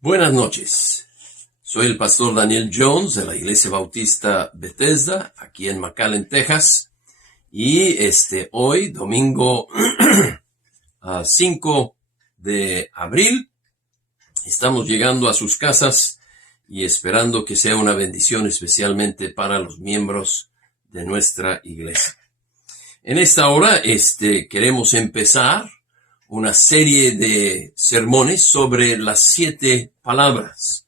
Buenas noches. Soy el pastor Daniel Jones de la Iglesia Bautista Bethesda, aquí en McAllen, Texas. Y hoy, domingo 5 de abril, estamos llegando a sus casas y esperando que sea una bendición especialmente para los miembros de nuestra iglesia. En esta hora, queremos empezar una serie de sermones sobre las 7 palabras.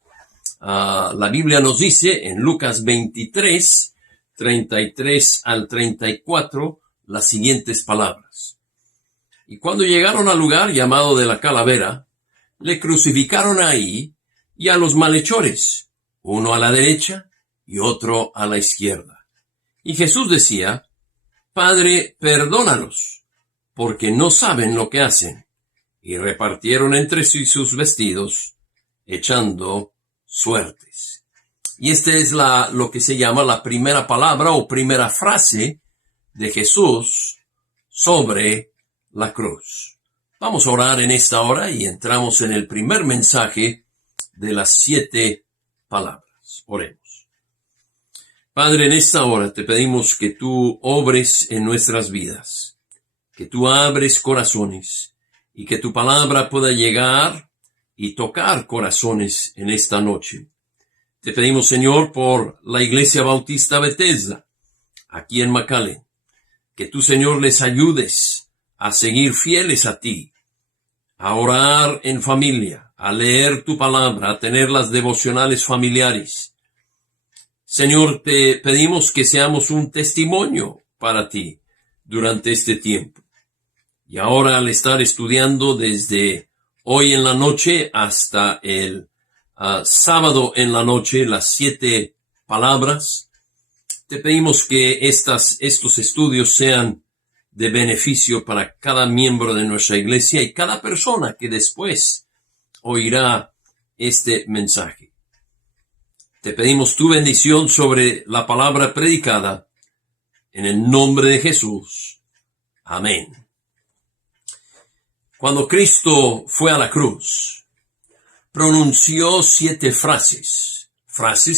La Biblia nos dice en Lucas 23, 33 al 34, las siguientes palabras. Y cuando llegaron al lugar llamado de la Calavera, le crucificaron ahí y a los malhechores, uno a la derecha y otro a la izquierda. Y Jesús decía: Padre, perdónalos, porque no saben lo que hacen. Y repartieron entre sí sus vestidos, echando suertes. Y esta es lo que se llama la primera palabra o primera frase de Jesús sobre la cruz. Vamos a orar en esta hora y entramos en el primer mensaje de las 7 palabras. Oremos. Padre, en esta hora te pedimos que tú obres en nuestras vidas, que tú abres corazones y que tu palabra pueda llegar y tocar corazones en esta noche. Te pedimos, Señor, por la Iglesia Bautista Bethesda, aquí en McAllen, que tú, Señor, les ayudes a seguir fieles a ti, a orar en familia, a leer tu palabra, a tener las devocionales familiares. Señor, te pedimos que seamos un testimonio para ti durante este tiempo. Y ahora, al estar estudiando desde hoy en la noche hasta el sábado en la noche, las 7 palabras, te pedimos que estos estudios sean de beneficio para cada miembro de nuestra iglesia y cada persona que después oirá este mensaje. Te pedimos tu bendición sobre la palabra predicada, en el nombre de Jesús. Amén. Cuando Cristo fue a la cruz, pronunció 7 frases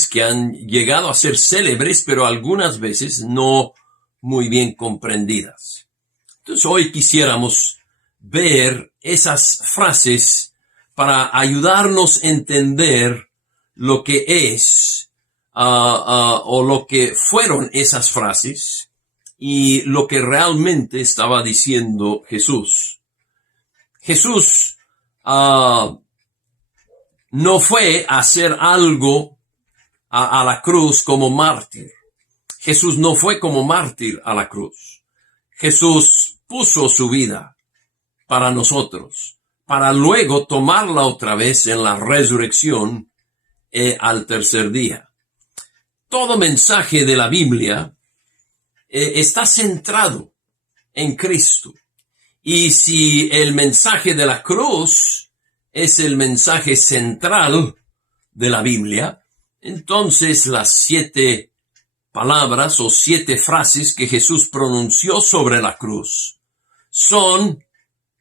que han llegado a ser célebres, pero algunas veces no muy bien comprendidas. Entonces hoy quisiéramos ver esas frases para ayudarnos a entender lo que es o lo que fueron esas frases y lo que realmente estaba diciendo Jesús. Jesús no fue a hacer algo a la cruz como mártir. Jesús no fue como mártir a la cruz. Jesús puso su vida para nosotros, para luego tomarla otra vez en la resurrección al tercer día. Todo mensaje de la Biblia está centrado en Cristo. Y si el mensaje de la cruz es el mensaje central de la Biblia, entonces las 7 palabras o 7 frases que Jesús pronunció sobre la cruz son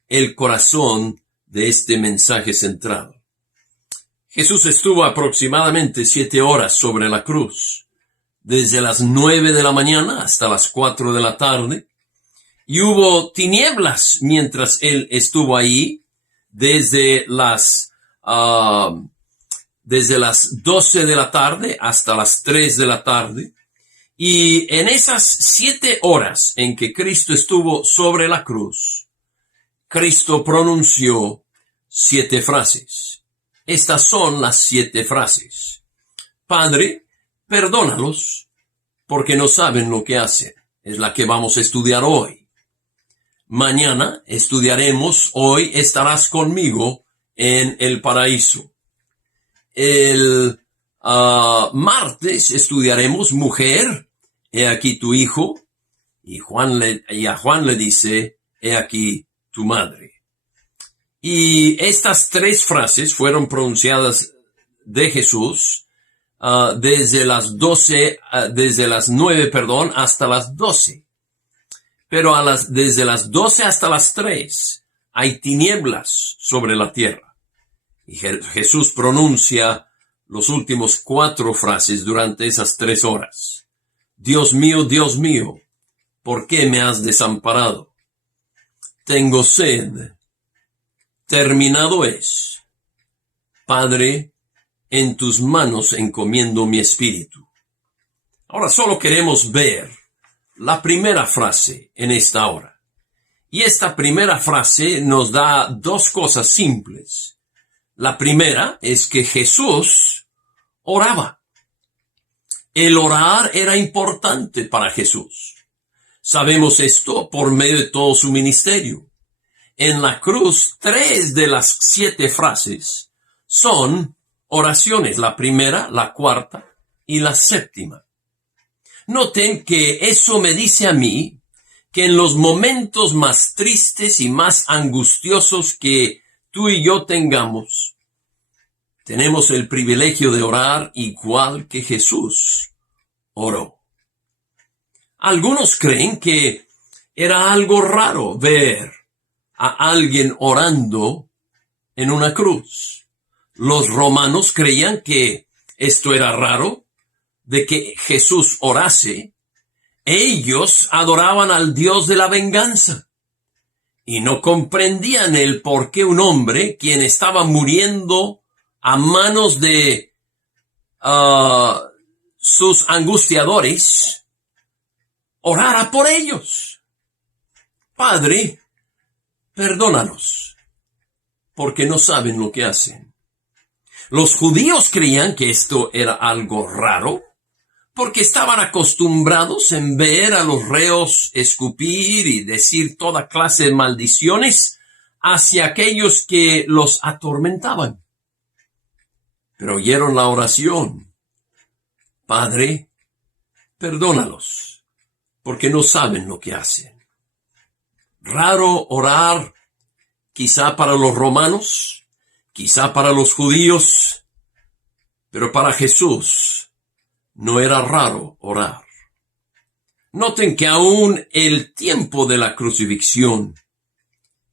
el corazón de este mensaje central. Jesús estuvo aproximadamente 7 horas sobre la cruz, desde las 9 de la mañana hasta las 4 de la tarde. Y hubo tinieblas mientras él estuvo ahí, desde las 12 de la tarde hasta las 3 de la tarde. Y en esas 7 horas en que Cristo estuvo sobre la cruz, Cristo pronunció 7 frases. Estas son las 7 frases. Padre, perdónalos, porque no saben lo que hacen. Es la que vamos a estudiar hoy. Mañana estudiaremos, hoy estarás conmigo en el paraíso. El martes estudiaremos, mujer, he aquí tu hijo. Y a Juan le dice, he aquí tu madre. Y estas 3 frases fueron pronunciadas de Jesús desde las 9, hasta las 12. Pero desde las 12 hasta las 3 hay tinieblas sobre la tierra. Y Jesús pronuncia los últimos 4 frases durante esas 3 horas. Dios mío, ¿por qué me has desamparado? Tengo sed. Terminado es. Padre, en tus manos encomiendo mi espíritu. Ahora solo queremos ver la primera frase en esta hora. Y esta primera frase nos da 2 cosas simples. La primera es que Jesús oraba. El orar era importante para Jesús. Sabemos esto por medio de todo su ministerio. En la cruz, 3 de las 7 frases son oraciones. La primera, la cuarta y la séptima. Noten que eso me dice a mí que en los momentos más tristes y más angustiosos que tú y yo tengamos, tenemos el privilegio de orar igual que Jesús oró. Algunos creen que era algo raro ver a alguien orando en una cruz. Los romanos creían que esto era raro, de que Jesús orase. Ellos adoraban al Dios de la venganza y no comprendían el por qué un hombre, quien estaba muriendo a manos de sus angustiadores, orara por ellos. Padre, perdónalos, porque no saben lo que hacen. Los judíos creían que esto era algo raro, porque estaban acostumbrados en ver a los reos escupir y decir toda clase de maldiciones hacia aquellos que los atormentaban. Pero oyeron la oración. Padre, perdónalos, porque no saben lo que hacen. Raro orar, quizá para los romanos, quizá para los judíos, pero para Jesús no era raro orar. Noten que aún el tiempo de la crucifixión,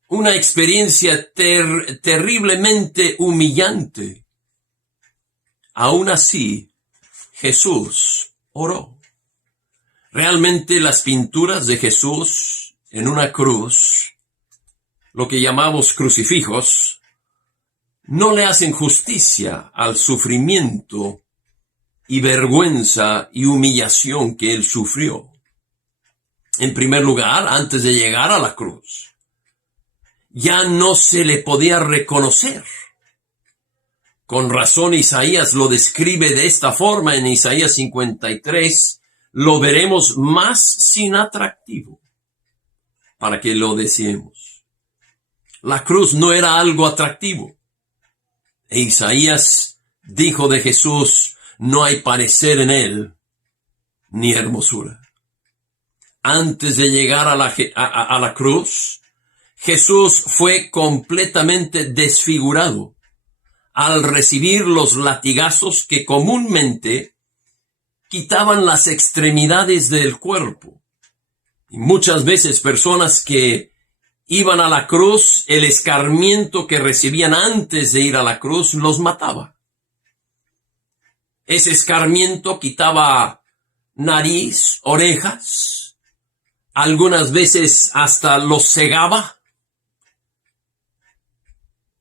una experiencia terriblemente humillante, aún así Jesús oró. Realmente las pinturas de Jesús en una cruz, lo que llamamos crucifijos, no le hacen justicia al sufrimiento y vergüenza y humillación que él sufrió. En primer lugar, antes de llegar a la cruz, ya no se le podía reconocer. Con razón Isaías lo describe de esta forma en Isaías 53, lo veremos más sin atractivo, para que lo deseemos. La cruz no era algo atractivo. E Isaías dijo de Jesús, no hay parecer en él, ni hermosura. Antes de llegar a la cruz, Jesús fue completamente desfigurado al recibir los latigazos que comúnmente quitaban las extremidades del cuerpo. Y muchas veces personas que iban a la cruz, el escarmiento que recibían antes de ir a la cruz los mataba. Ese escarmiento quitaba nariz, orejas, algunas veces hasta los cegaba.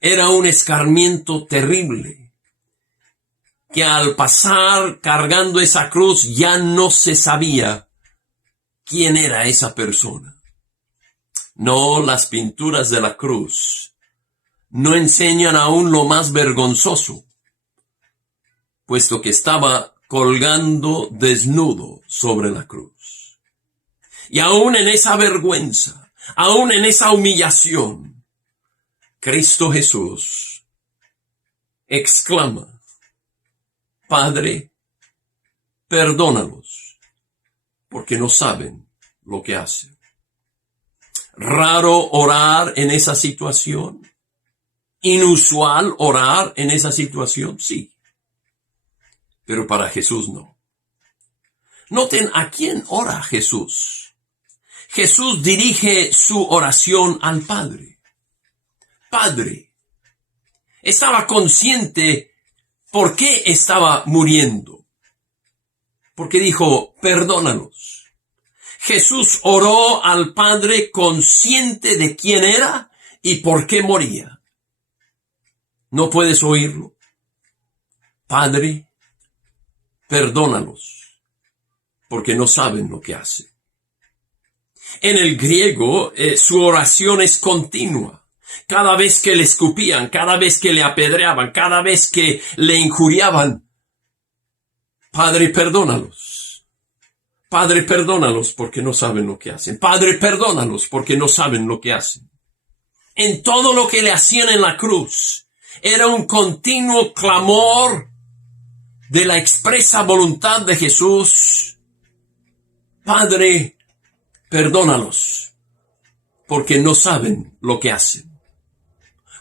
Era un escarmiento terrible, que al pasar cargando esa cruz ya no se sabía quién era esa persona. No, las pinturas de la cruz no enseñan aún lo más vergonzoso, puesto que estaba colgando desnudo sobre la cruz. Y aún en esa vergüenza, aún en esa humillación, Cristo Jesús exclama, Padre, perdónalos, porque no saben lo que hacen. Raro orar en esa situación. Inusual orar en esa situación, sí. Pero para Jesús no. Noten a quién ora Jesús. Jesús dirige su oración al Padre. Padre. estaba consciente por qué estaba muriendo. Porque dijo, perdónalos. Jesús oró al Padre consciente de quién era y por qué moría. ¿No puedes oírlo? Padre, perdónalos, porque no saben lo que hacen. En el griego, su oración es continua. Cada vez que le escupían, cada vez que le apedreaban, cada vez que le injuriaban, Padre, perdónalos. Padre, perdónalos porque no saben lo que hacen. Padre, perdónalos porque no saben lo que hacen. En todo lo que le hacían en la cruz, era un continuo clamor de la expresa voluntad de Jesús. Padre, perdónalos porque no saben lo que hacen.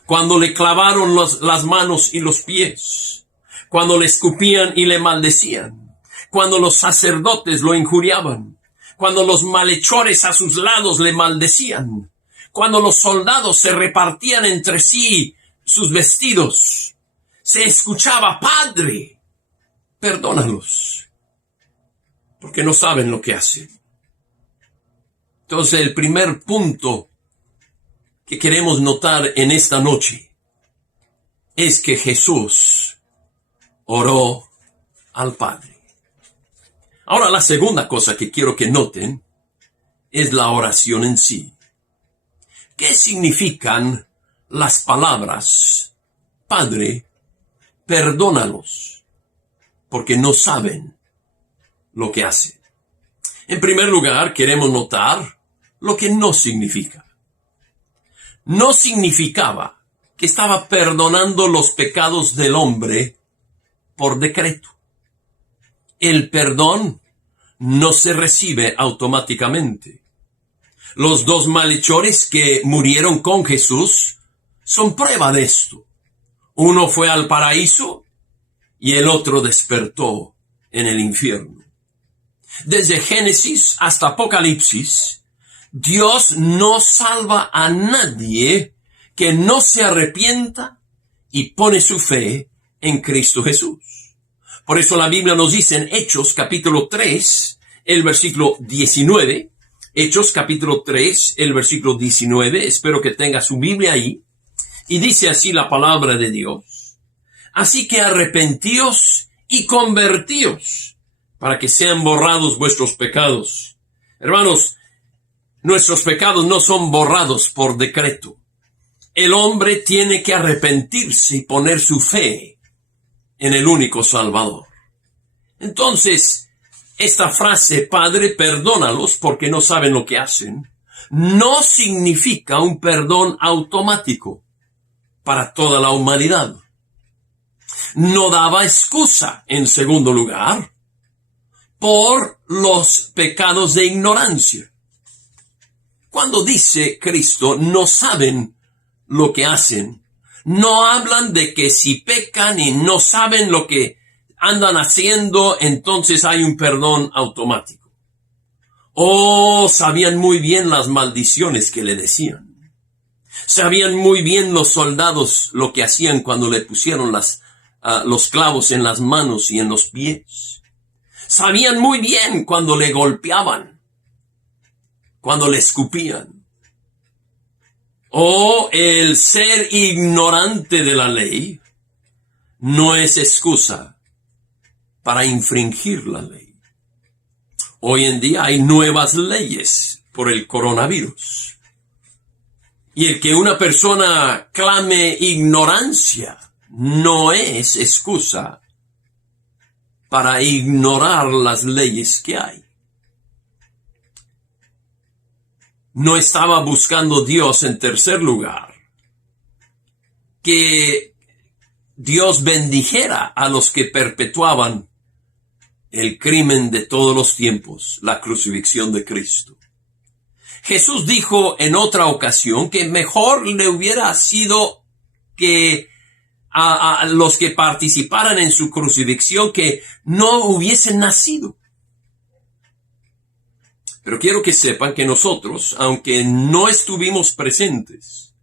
Cuando le clavaron las manos y los pies, cuando le escupían y le maldecían, cuando los sacerdotes lo injuriaban, cuando los malhechores a sus lados le maldecían, cuando los soldados se repartían entre sí sus vestidos, se escuchaba, Padre, perdónalos, porque no saben lo que hacen. Entonces, el primer punto que queremos notar en esta noche es que Jesús oró al Padre. Ahora, la segunda cosa que quiero que noten es la oración en sí. ¿Qué significan las palabras, Padre, perdónalos, porque no saben lo que hacen? En primer lugar, queremos notar lo que no significa. No significaba que estaba perdonando los pecados del hombre por decreto. El perdón no se recibe automáticamente. Los dos malhechores que murieron con Jesús son prueba de esto. Uno fue al paraíso y el otro despertó en el infierno. Desde Génesis hasta Apocalipsis, Dios no salva a nadie que no se arrepienta y pone su fe en Cristo Jesús. Por eso la Biblia nos dice en Hechos capítulo 3, el versículo 19, Hechos capítulo 3, el versículo 19, espero que tenga su Biblia ahí, y dice así la palabra de Dios. Así que arrepentíos y convertíos, para que sean borrados vuestros pecados. Hermanos, nuestros pecados no son borrados por decreto. El hombre tiene que arrepentirse y poner su fe en el único Salvador. Entonces, esta frase, Padre, perdónalos porque no saben lo que hacen, no significa un perdón automático para toda la humanidad. No daba excusa, en segundo lugar, por los pecados de ignorancia. Cuando dice Cristo, no saben lo que hacen, no hablan de que si pecan y no saben lo que andan haciendo, entonces hay un perdón automático. Sabían muy bien las maldiciones que le decían. Sabían muy bien los soldados lo que hacían cuando le pusieron los clavos en las manos y en los pies. Sabían muy bien cuando le golpeaban, cuando le escupían. El ser ignorante de la ley no es excusa para infringir la ley. Hoy en día hay nuevas leyes por el coronavirus. Y el que una persona clame ignorancia no es excusa para ignorar las leyes que hay. No estaba buscando Dios, en tercer lugar, que Dios bendijera a los que perpetuaban el crimen de todos los tiempos, la crucifixión de Cristo. Jesús dijo en otra ocasión que mejor le hubiera sido que a los que participaran en su crucifixión que no hubiesen nacido. Pero quiero que sepan que nosotros, aunque no estuvimos presentes,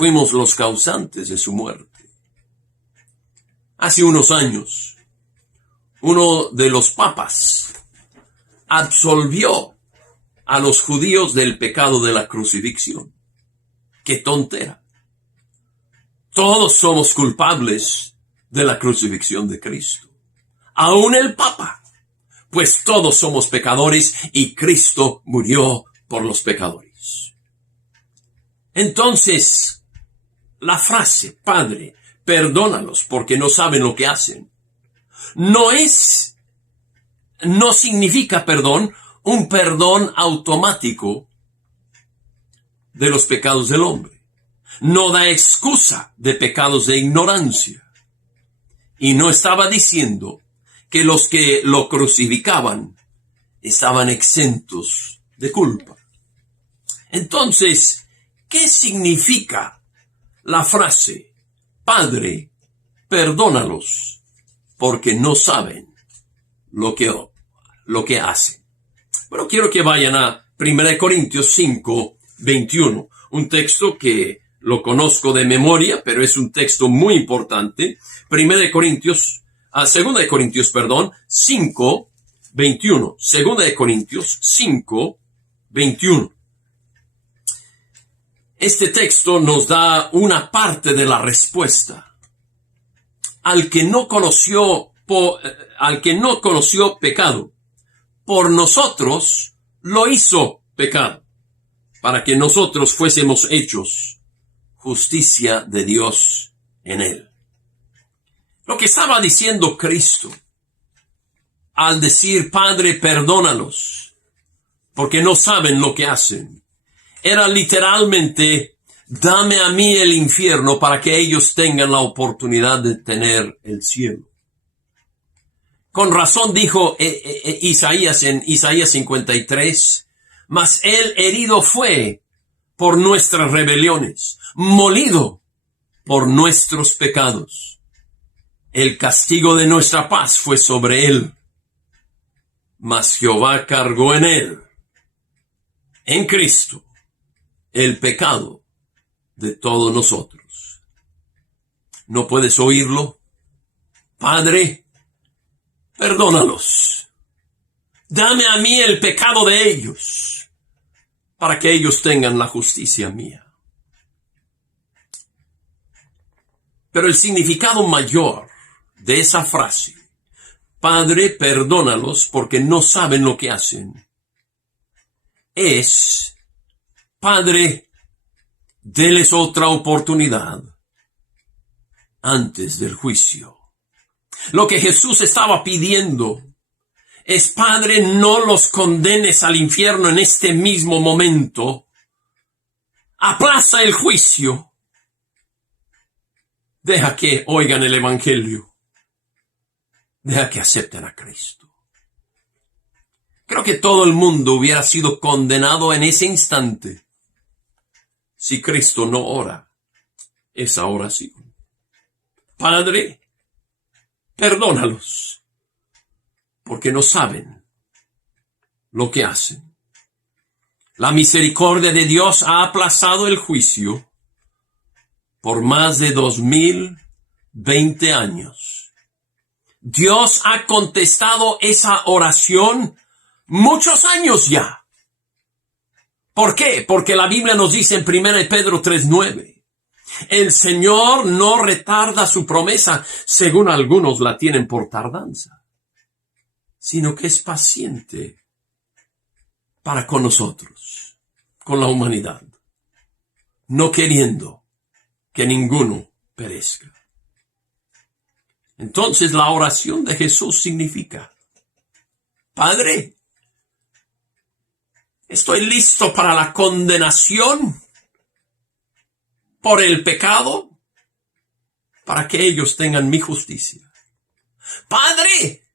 fuimos los causantes de su muerte. Hace unos años, uno de los papas absolvió a los judíos del pecado de la crucifixión. ¡Qué tontera! Todos somos culpables de la crucifixión de Cristo. Aún el Papa, pues todos somos pecadores y Cristo murió por los pecadores. Entonces, la frase, Padre, perdónalos porque no saben lo que hacen, no significa, un perdón automático de los pecados del hombre. No da excusa de pecados de ignorancia. Y no estaba diciendo que los que lo crucificaban estaban exentos de culpa. Entonces, ¿qué significa la frase, Padre, perdónalos, porque no saben lo que hacen? Bueno, quiero que vayan a 1 Corintios 5, 21, un texto que lo conozco de memoria, pero es un texto muy importante. 2 Corintios 5, 21. 2 Corintios 5, 21. Este texto nos da una parte de la respuesta. Al que no conoció pecado, por nosotros lo hizo pecado, para que nosotros fuésemos hechos justicia de Dios en él. Lo que estaba diciendo Cristo al decir, Padre, perdónalos, porque no saben lo que hacen, era literalmente, dame a mí el infierno para que ellos tengan la oportunidad de tener el cielo. Con razón dijo Isaías en Isaías 53, mas él herido fue por nuestras rebeliones, molido por nuestros pecados. El castigo de nuestra paz fue sobre él, mas Jehová cargó en él, en Cristo, el pecado de todos nosotros. ¿No puedes oírlo? Padre, perdónalos. Dame a mí el pecado de ellos, para que ellos tengan la justicia mía. Pero el significado mayor de esa frase, Padre, perdónalos porque no saben lo que hacen, es, Padre, déles otra oportunidad antes del juicio. Lo que Jesús estaba pidiendo es, Padre, no los condenes al infierno en este mismo momento. Aplaza el juicio. Deja que oigan el evangelio. Deja que acepten a Cristo. Creo que todo el mundo hubiera sido condenado en ese instante si Cristo no ora esa oración. Padre, perdónalos, porque no saben lo que hacen. La misericordia de Dios ha aplazado el juicio por más de 2020 años. Dios ha contestado esa oración muchos años ya. ¿Por qué? Porque la Biblia nos dice en 1 Pedro 3:9, el Señor no retarda su promesa, según algunos la tienen por tardanza, sino que es paciente para con nosotros, con la humanidad, no queriendo que ninguno perezca. Entonces la oración de Jesús significa, Padre, estoy listo para la condenación por el pecado, para que ellos tengan mi justicia. Padre,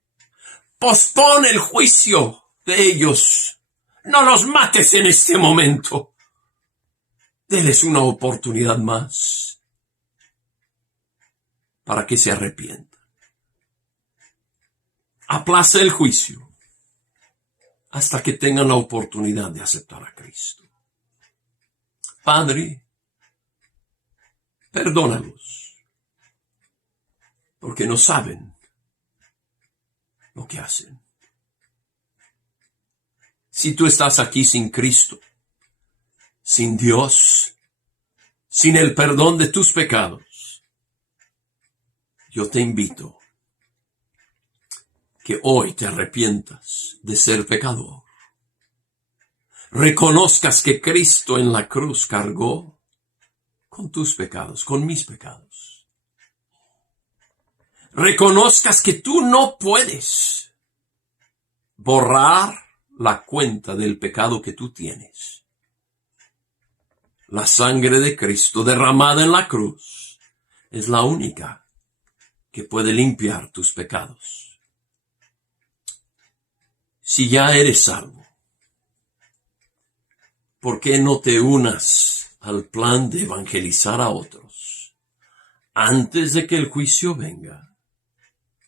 pospone el juicio de ellos. No los mates en este momento. Deles una oportunidad más para que se arrepientan. Aplaza el juicio hasta que tengan la oportunidad de aceptar a Cristo. Padre, Perdónalos, porque no saben lo que hacen. Si tú estás aquí sin Cristo, sin Dios, sin el perdón de tus pecados, yo te invito que hoy te arrepientas de ser pecador. Reconozcas que Cristo en la cruz cargó con tus pecados, con mis pecados. Reconozcas que tú no puedes borrar la cuenta del pecado que tú tienes. La sangre de Cristo derramada en la cruz es la única que puede limpiar tus pecados. Si ya eres salvo, ¿por qué no te unas al plan de evangelizar a otros antes de que el juicio venga?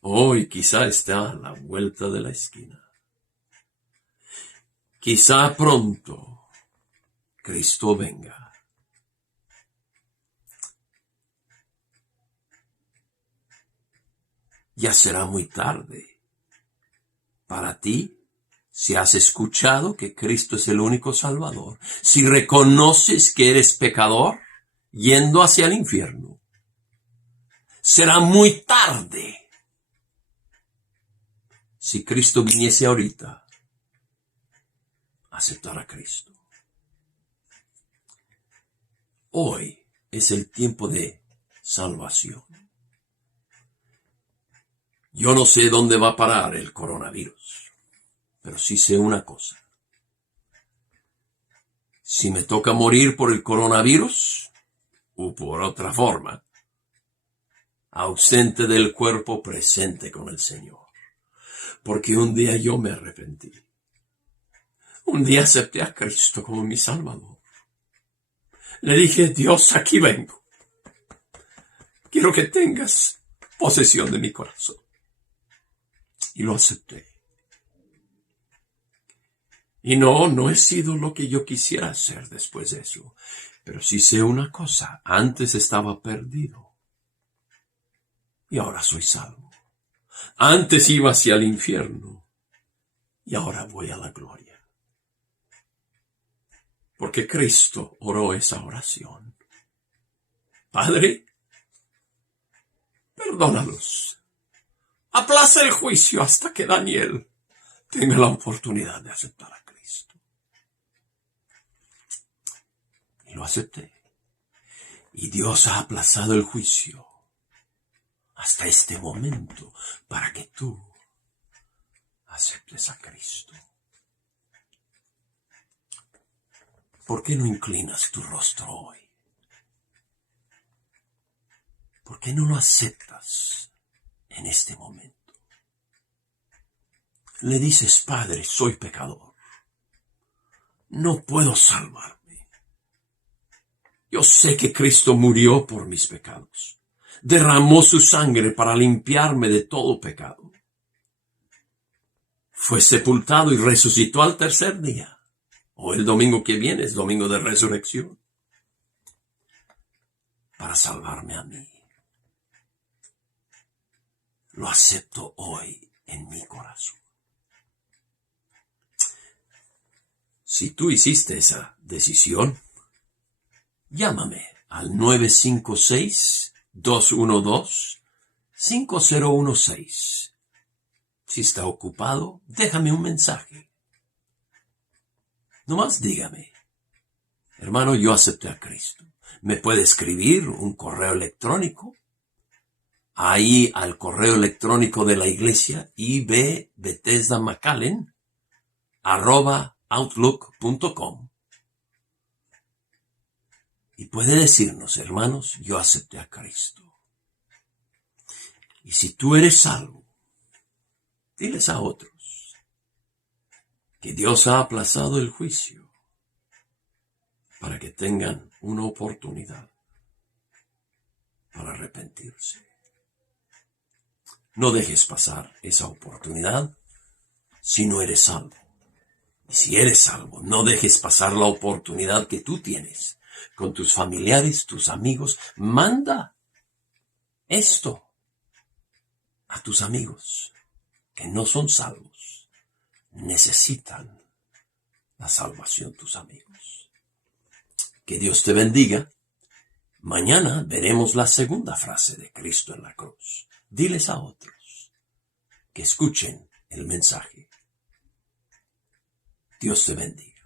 Hoy quizá está a la vuelta de la esquina. Quizá pronto Cristo venga. Ya será muy tarde para ti si has escuchado que Cristo es el único Salvador, si reconoces que eres pecador yendo hacia el infierno. Será muy tarde si Cristo viniese ahorita a aceptar a Cristo. Hoy es el tiempo de salvación. Yo no sé dónde va a parar el coronavirus, pero sí sé una cosa. Si me toca morir por el coronavirus, o por otra forma, ausente del cuerpo, presente con el Señor. Porque un día yo me arrepentí. Un día acepté a Cristo como mi Salvador. Le dije, Dios, aquí vengo. Quiero que tengas posesión de mi corazón. Y lo acepté. Y no he sido lo que yo quisiera ser después de eso. Pero sí sé una cosa, antes estaba perdido. Y ahora soy salvo. Antes iba hacia el infierno. Y ahora voy a la gloria. Porque Cristo oró esa oración. Padre, perdónalos. Aplaza el juicio hasta que Daniel tenga la oportunidad de aceptar a Cristo. Y lo acepté. Y Dios ha aplazado el juicio hasta este momento para que tú aceptes a Cristo. ¿Por qué no inclinas tu rostro hoy? ¿Por qué no lo aceptas en este momento? Le dices, Padre, soy pecador. No puedo salvarme. Yo sé que Cristo murió por mis pecados. Derramó su sangre para limpiarme de todo pecado. Fue sepultado y resucitó al tercer día. O el domingo que viene es domingo de resurrección. Para salvarme a mí. Lo acepto hoy en mi corazón. Si tú hiciste esa decisión, llámame al 956-212-5016. Si está ocupado, déjame un mensaje. Nomás dígame, hermano, yo acepté a Cristo. Me puede escribir un correo electrónico. Ahí al correo electrónico de la iglesia, ibbethesdamcallen@outlook.com. Y puede decirnos, hermanos, yo acepté a Cristo. Y si tú eres salvo, diles a otros que Dios ha aplazado el juicio para que tengan una oportunidad para arrepentirse. No dejes pasar esa oportunidad si no eres salvo. Y si eres salvo, no dejes pasar la oportunidad que tú tienes con tus familiares, tus amigos. Manda esto a tus amigos que no son salvos. Necesitan la salvación tus amigos. Que Dios te bendiga. Mañana veremos la segunda frase de Cristo en la cruz. Diles a otros que escuchen el mensaje. Dios te bendiga.